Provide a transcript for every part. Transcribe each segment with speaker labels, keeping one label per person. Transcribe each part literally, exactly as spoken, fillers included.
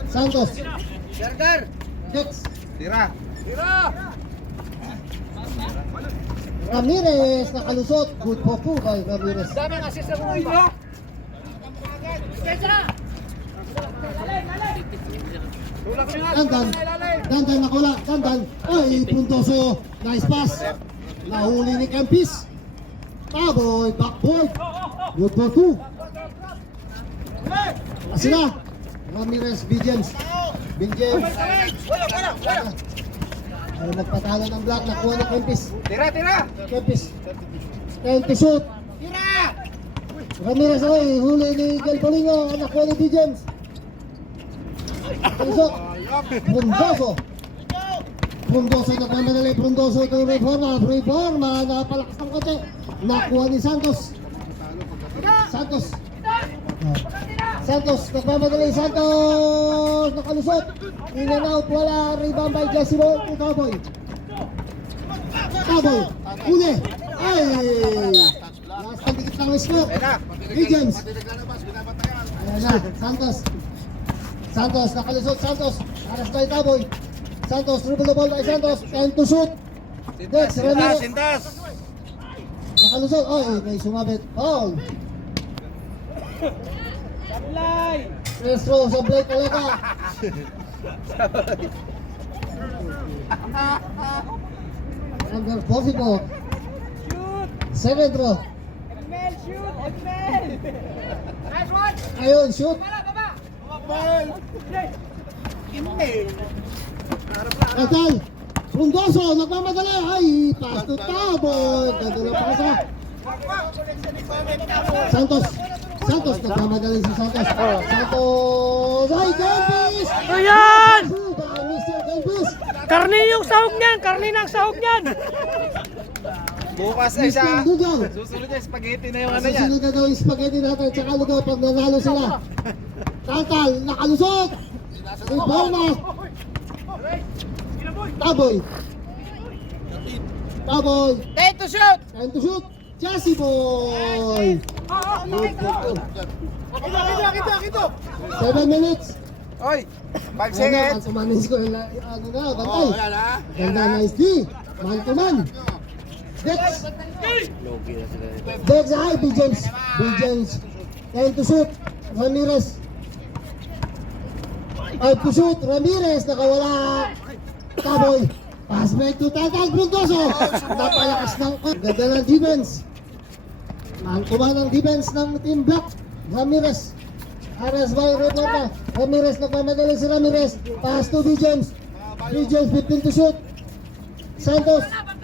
Speaker 1: Santos.
Speaker 2: Gargar.
Speaker 1: Dex.
Speaker 2: Tira. Tira.
Speaker 1: Ramirez nakalusot. Good po po kay Ramirez.
Speaker 2: Daming assist ng ulo.
Speaker 1: Dandan. Dandan nakula. Dandan. Ay, Puntoso. Nice pass. Nahuli ni Campis. Taboy. Backboard. Good po two. Sila. Ramirez. Bigens. Bigens. Ay, magpatalo ng block. Nakuha ni Campis.
Speaker 2: Tira, tira.
Speaker 1: Campis. Campis shoot.
Speaker 2: Tira.
Speaker 1: Ramirez ay huli ni Galpolingo. Nakuha ni Bigens. Palusot. Brundoso. Brundoso nagmamadali. Brundoso ito yung reforma. Reforma. Napalakas ng kote. Nakuha ni Santos. Santos. Santos. Nagmamadali. Santos. Nakalusot. In and out. Wala. Rebound by Jesse Boy. Cowboy. Cowboy. Uli. Ay. Last na dikit lang score. Legends. Ayan na. Santos. Santos, nakalusot, Santos. Aras by Taboy. Santos, dribble the ball by Santos. And to shoot. Dex, Ramirez.
Speaker 2: Sintas.
Speaker 1: Nakalusot. Ay, may sumabit. Foul.
Speaker 2: Sablay.
Speaker 1: First throw, sablay talaga. Number forty-four.
Speaker 2: Shoot.
Speaker 1: Seventh row.
Speaker 2: Emel, shoot. Emel. Nice one.
Speaker 1: Ayun, shoot.
Speaker 2: Baba, baba. Ball. Emel.
Speaker 1: Natal. Frundoso, nagmamadali. Ay, pass to Taboy. Ganda na pasa. Santos. Santos, nagmamadali si Santos. Santos. Ay, Campis.
Speaker 3: Ayan!
Speaker 1: Baka mister Campis.
Speaker 3: Karni yung sahog niyan! Karni na ang sahog niyan!
Speaker 2: Bukas ay
Speaker 1: mister
Speaker 2: sa
Speaker 1: Lugaw.
Speaker 2: susunod niya spaghetti na yung ano yan.
Speaker 1: Susunod na daw yung spaghetti natin. Tsaka Lugaw pag nanalo sila. Tatal, nakalusot. Reforma. Taboy. Taboy.
Speaker 2: Time to shoot.
Speaker 1: Time to shoot. Jesse Boy. Good, good, good.
Speaker 2: Akito, akito, akito, akito.
Speaker 1: Seven minutes.
Speaker 2: Oy, five
Speaker 1: Ano,
Speaker 2: seconds.
Speaker 1: ang kumanin ko yung la- ano na,
Speaker 2: Oh,
Speaker 1: bantay.
Speaker 2: yan ha.
Speaker 1: Ganda, nice D. Man to man. Dex. Dex, ay, B. James. B. James. Time to shoot. Ramirez. Time to shoot. Ramirez, nakawala. Taboy. Pass back to Tatag Brundoso. Napalakas ng ganda ng defense. Man to man ang defense ng Team Black. Ramirez. Aras by Reporta. Ramirez, nagmamadali si Ramirez. Pass to B. James. B. James, fifteen to shoot. Santos.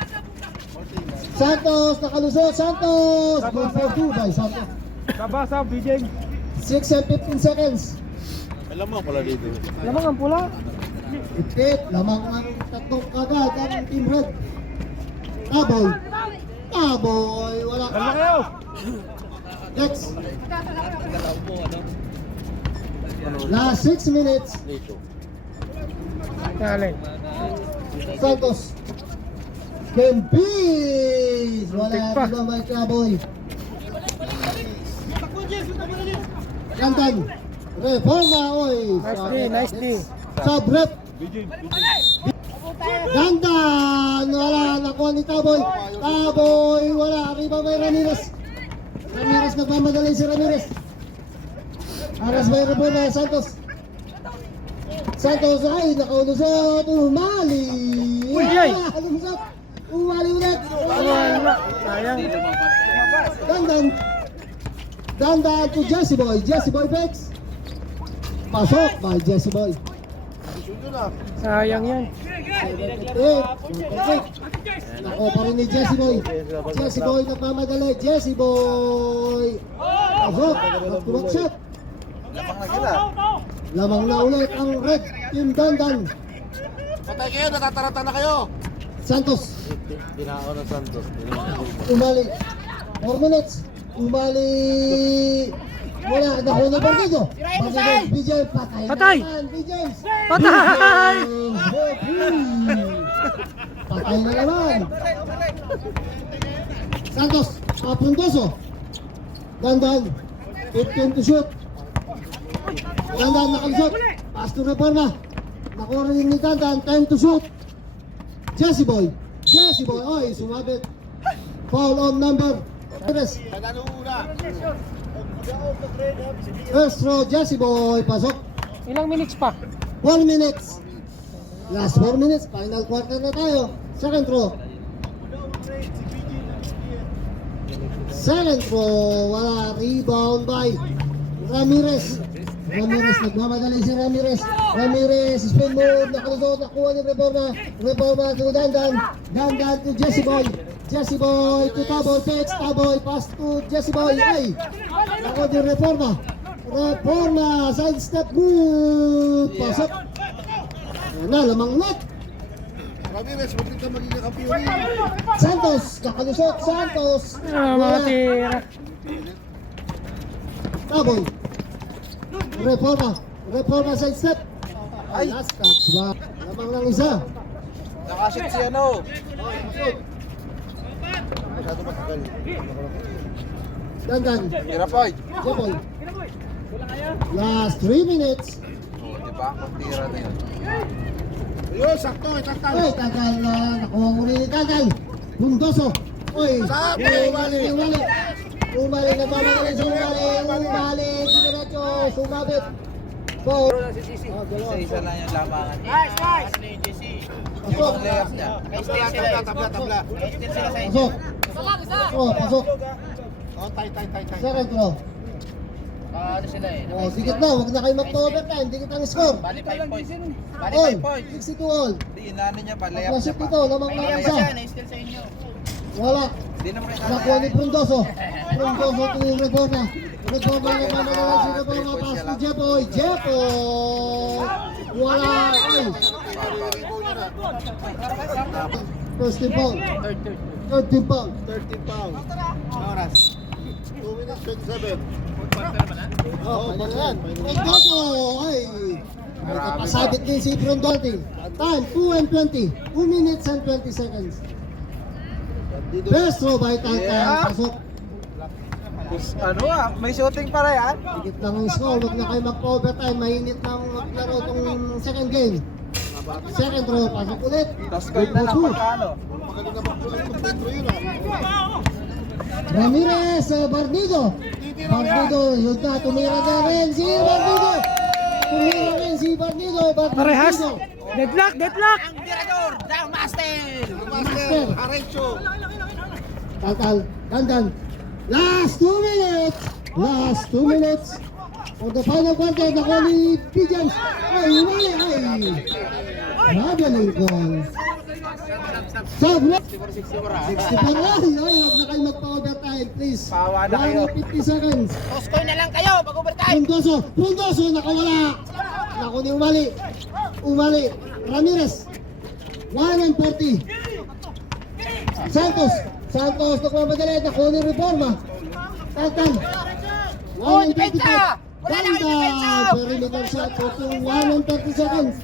Speaker 1: Santos, nakalusot. Santos. Good for two by Santos.
Speaker 3: Kabasa, Bijeng.
Speaker 1: six and fifteen seconds.
Speaker 2: Alam mo pala dito.
Speaker 3: Lamang ang pula.
Speaker 1: Ipit. Lamang ang tatlong kagad ang Team Red. Taboy. Taboy. Wala.
Speaker 3: Ano kayo?
Speaker 1: Next. Last six minutes.
Speaker 3: Dali.
Speaker 1: Santos. Kempis. Wala
Speaker 3: Muntik pa.
Speaker 1: ito may Taboy. Kantan. Reforma. Oy.
Speaker 3: Nice D, nice D.
Speaker 1: Sub-rep. Dandan. Wala. Nakuha ni Taboy. Taboy. Wala. Arriba may Ramirez. Ramirez, nagmamadali si Ramirez. Aras by Rabona. Santos. Santos ay nakaulusot. Umali.
Speaker 3: Uy, ay.
Speaker 1: Alusot. Umali ulit.
Speaker 3: Wala. Sayang.
Speaker 1: Dandan. Dandan to Jesse Boy. Jesse Boy Bex. Pasok by Jesse Boy.
Speaker 3: Sayang yan.
Speaker 1: Eh, nako pa rin ni Jesse Boy. Jesse Boy nagmamadali. Jesse Boy. Pasok. Nagtulog shot.
Speaker 2: Lamang na sila.
Speaker 1: Lamang na ulit ang Red Team Dandan.
Speaker 2: Patay kayo, natatarata na kayo.
Speaker 1: Santos.
Speaker 2: Binako ng Santos.
Speaker 1: Umali. four minutes. Umali. Wala. Nakuha na partido. Partido. B J. Patay. na
Speaker 3: Patay.
Speaker 1: naman, B J.
Speaker 3: Patay!
Speaker 1: Patay na naman. Santos. Apuntoso. Dandan. fifteen to shoot. Dandan nakalisot. Pass to Reforma. Nakuha rin ni Dandan. Time to shoot. Jesse Boy. Jesse Boy. Oy, sumabit. Foul on number. Tres. First throw, Jesse Boy. Pasok.
Speaker 3: Ilang minutes pa?
Speaker 1: four minutes. Last four minutes. Final quarter na tayo. Second throw. Second throw. Wala. Rebound by Ramirez. Ramirez. Nagmamadali si Ramirez. Ramirez. Spin move. Nakalusot. Nakuha ni Reforma. Reforma to Dandan. Dandan to Jesse Boy. Jesse Boy to Taboy. Pitch. Taboy. Pass to Jesse Boy. Ay. Nakuha ni Reforma. Reforma. Side step move. Pasok. Ayan na. Lamang net.
Speaker 2: Ramirez, bakit ka magiging kampiyon?
Speaker 1: Santos. Nakalusot. Santos.
Speaker 3: Ah, mga tira.
Speaker 1: Taboy. Reforma. Reforma side step. Ay. Last touch ba? Lamang ng isa.
Speaker 2: Nakashit si ano? Masyado matagal.
Speaker 1: Dandan.
Speaker 2: Tirapoy.
Speaker 1: Jaboy. Last three minutes.
Speaker 2: Oo, di ba? Kung tira na yun. Ayun, sakto, sakto.
Speaker 1: Oy, tagal na. Nakuha ko rin ni tagal. Bundoso. Oy.
Speaker 2: Sakto,
Speaker 1: Umali.
Speaker 2: umali.
Speaker 1: Umali. Umali. Nagmamagaling sa umali. Umali. Diretso. Sumabit. Foul.
Speaker 2: Isa-isa lang yung lamangan.
Speaker 1: Pasok.
Speaker 2: Yung layup niya. Tabla, tabla, tabla.
Speaker 1: Pasok. Oh, pasok.
Speaker 2: Oh, tay, tay, tay, tay.
Speaker 1: Second throw.
Speaker 4: Ano sila eh?
Speaker 1: Oh, sikit na. Huwag na kayo mag-overtime. Dikit ang score.
Speaker 4: Bali five points. Bali
Speaker 1: Oy,
Speaker 4: five points.
Speaker 1: sixty-two all.
Speaker 2: Hindi, inaano niya pa, layup niya
Speaker 1: Pagpasok
Speaker 2: pa.
Speaker 1: ito. Lamang
Speaker 4: May
Speaker 1: ng
Speaker 4: ilang pa
Speaker 1: isa.
Speaker 4: siya, na-steal sa inyo.
Speaker 1: Wala.
Speaker 2: Hindi naman kayo
Speaker 1: Nakuha ni Brundoso. Brundoso to Reforma. Reforma na pamagalan si Reforma. Pass to Jepoy. Jepoy. Wala. Ay. First team foul.
Speaker 4: Third, third.
Speaker 1: Third team foul.
Speaker 2: thirty pounds. Oras. two minutes, twenty-seven.
Speaker 1: Oh, ano yan? Brundoso. Ay. May kapasabit din si Brundoso. Time, two and twenty. two minutes and twenty seconds. First throw by Tantan.
Speaker 2: Yeah.
Speaker 1: Pasok.
Speaker 2: Ano ah, may shooting para yan?
Speaker 1: Higit lang ang score, huwag na kayo mag-overtime, mainit na ang maglaro itong second game. Second row, pasok ulit.
Speaker 2: Tapos kayo na lang pagkano?
Speaker 1: Ramirez, uh, Barnido. Barnido, yun na, tumira na rin si Barnido. Tumira rin si Barnido.
Speaker 3: Parehas.
Speaker 1: Barnido.
Speaker 3: Deadlock, deadlock.
Speaker 4: Ang tirador, the master!
Speaker 2: Master, Arecho.
Speaker 1: Tatal, dandan. Last two minutes. Last two minutes. For the final quarter, nakuha ni Pigeons. Ay, umali, ay. Grabe ng goal. Sub, sixty-four, ay, ay, huwag na kayo magpa-overtime, please.
Speaker 2: Pawa na kayo.
Speaker 1: one fifty seconds.
Speaker 4: Toskoy na lang kayo, pag-overtime!
Speaker 1: Pundoso, Pundoso, nakawala. Naku ni Umali. Umali. Ramirez. one and forty. Santos. Santos, nagmamadali. Nakuha ni Reforma. Tantan.
Speaker 4: Oh,
Speaker 1: one and twenty-five.
Speaker 4: depensa! Wala na akong depensa!
Speaker 1: Perimeter shot. Total one and thirty seconds.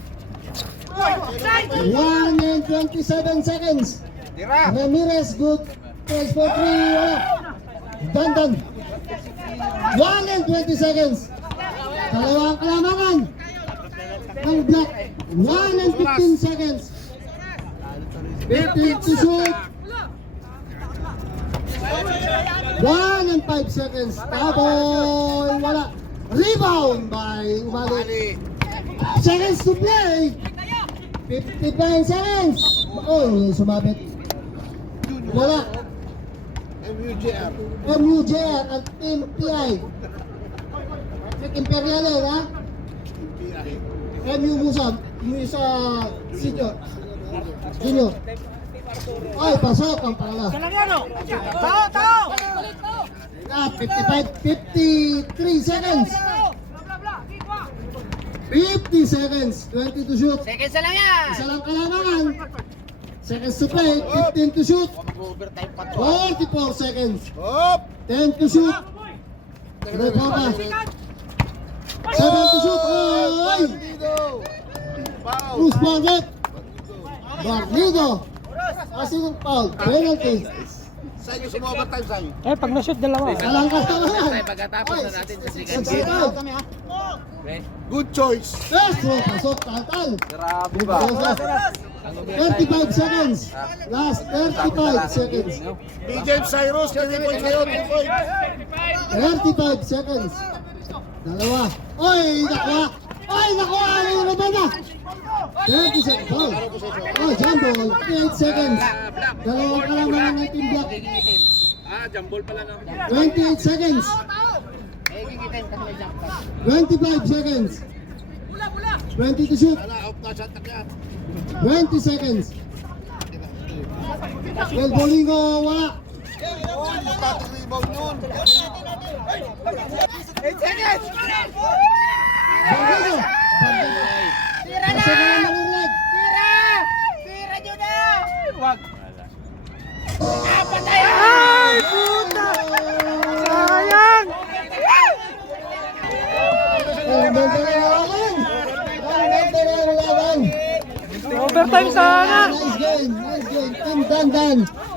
Speaker 1: one and twenty-seven seconds.
Speaker 2: Tira.
Speaker 1: Ramirez, good. Place for three. Wala. Dandan. one and twenty seconds. Dalawang kalamangan. Ang block. one and fifteen seconds. fifteen to shoot. one and five seconds. Taboy. Wala. Rebound by Umali. Seconds to play. fifty-five seconds. Oh, sumabit. Wala.
Speaker 2: M U J R.
Speaker 1: M U J R at Team P I. Check Imperial eh, ha? M U Musab. Yung isa senior. Junior. Ay, pasok ang pala.
Speaker 4: Tao, tao!
Speaker 1: Ah, fifty-five, fifty-three seconds. fifty seconds. twenty to shoot.
Speaker 4: Seconds na lang yan!
Speaker 1: Isa lang kalamangan. Seconds to play. fifteen to shoot.
Speaker 4: Mag-overtime pa to.
Speaker 1: forty-four seconds.
Speaker 2: Hop!
Speaker 1: ten to shoot. Reforma. seven to shoot. Ay!
Speaker 2: Bandido! Foul!
Speaker 1: Cruz Barret. Barnido. Kasi yung foul. Penalty.
Speaker 2: Saan yung sumobert-time sa'yo?
Speaker 3: Eh, pag na-shoot, dalawa.
Speaker 1: Walang kasalanan.
Speaker 4: Pagkatapos na natin sa second
Speaker 1: Six
Speaker 4: game.
Speaker 1: out.
Speaker 2: Good choice.
Speaker 1: Yes, so, pasok, Tantal.
Speaker 5: Grabe
Speaker 1: Good
Speaker 5: ba?
Speaker 1: process. thirty-five seconds. Last thirty-five seconds.
Speaker 2: D J Cyrus, three points kayo, three points.
Speaker 1: thirty-five seconds. Dalawa. Oy, nakuha. Oy, nakuha. Ano yung nabada? thirty seconds. Oh, oh jumbo. eight seconds. Dalawa ka lang mga ng team block.
Speaker 5: Ah, jambol pala no.
Speaker 1: twenty-eight seconds.
Speaker 4: Eh, gigitin kasi may jump pass.
Speaker 1: twenty-five seconds. twenty to shoot.
Speaker 2: Wala, out na shot na kaya.
Speaker 1: twenty seconds. Well, Bolingo, wala.
Speaker 2: Patrick rebound yun.
Speaker 4: eight seconds!
Speaker 1: Bolingo.
Speaker 4: Tira na!
Speaker 1: Pasok ka lang ng red.
Speaker 4: Tira! Tira nyo na! Wag! Ah, patay!
Speaker 3: Ay, puta! Sayang!
Speaker 1: Ang ganda na yung laban. Ang ganda na yung laban.
Speaker 3: Overtime sana!
Speaker 1: Nice game, nice game. Team Dandan